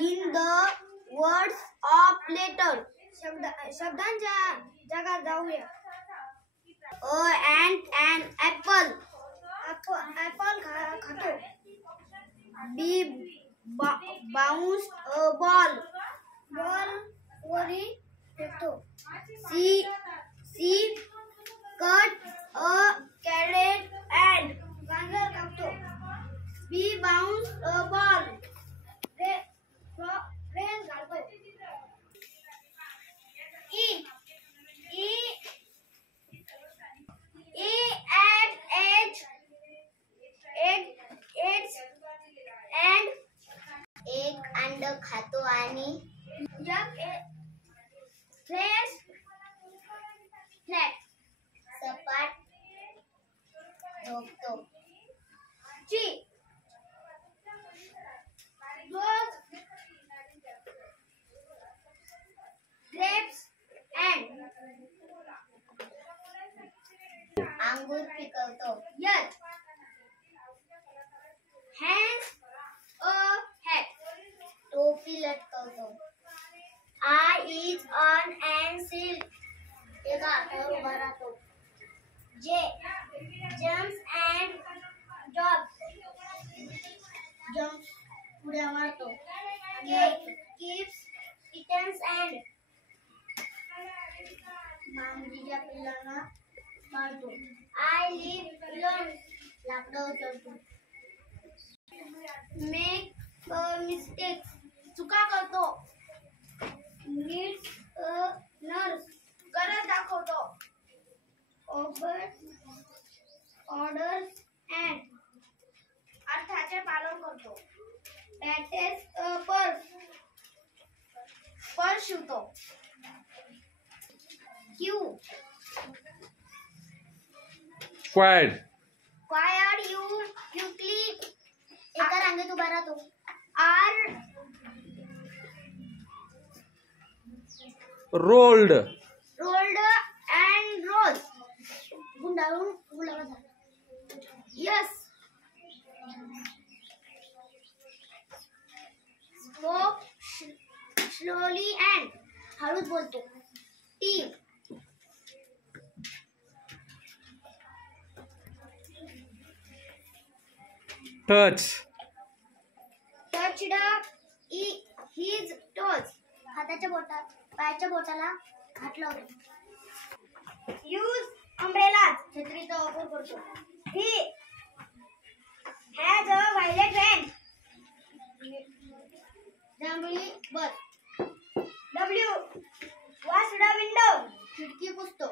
in the words of letter. शब्दांच्या जगात जाऊया. A ant an apple. Apple खातो. B bounced a ball. Ball worry फेकतो. C cut a carrot and गाजर कापतो. B bounced a ball. रेस घालतो. E eggs and एक अंड खातो आणि फ्लॅट सपाट झोपतो. G grapes and अंगूर पिकवतो. H hands a hat. टोपी लटकवतो. I is on and seal. एका हातावर उभा राहतो. J jumps and jumps. Jumps उड्या मारतो. K keeps kittens and मांजरीच्या पिल्लांना मारतो. I live alone. लाकडं उचलतो. Make mistakes. चुका करतो. Needs a nurse. गरज दाखवतो. Orders and अर्थाचे पालन करतो. Patches a purse. पर्स शिवतो. Q quiet you quickly एका रांगेत उभा राहतो. R rolled and rose गुंडाळून गुलाब. Yes spoke slowly and हळूच बोलतो. T touched his toes. पायाच्या बोटाला हात लावतो. Use umbrellas. छत्रीचा वापर करतो. He has a violet pen. जांभळी बस. W washed a window. खिडकी पुसतो.